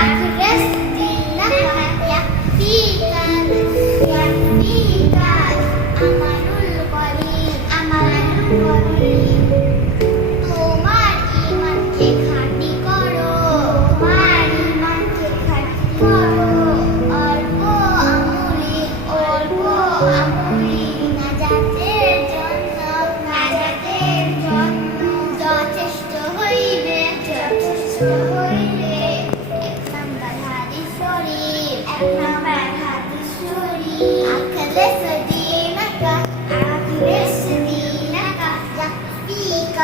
أكرس دينك يكفيك يكفيك أمر القليل أمر القليل Thank you.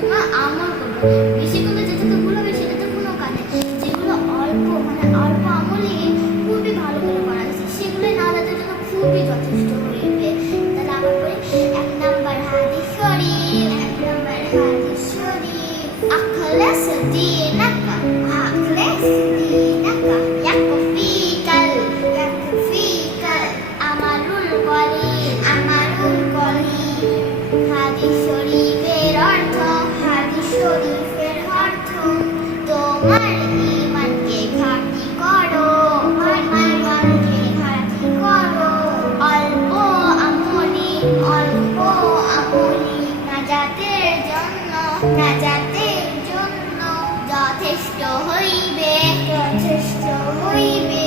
তোমরা আমল করো বেশি সেটা কোনো কাজে যেগুলো অল্প মানে অল্প আমলে খুবই ভালো করে করা হয়েছে সেগুলো নাজাতের জন্য খুবই যথেষ্ট হইবে তাহলে আমরা নাম্বার হাদিস শরীফ নাম্বার হাদিস শরীফ, আখলাস দীনাকা আখলাস হইবে যথেষ্ট হইবে।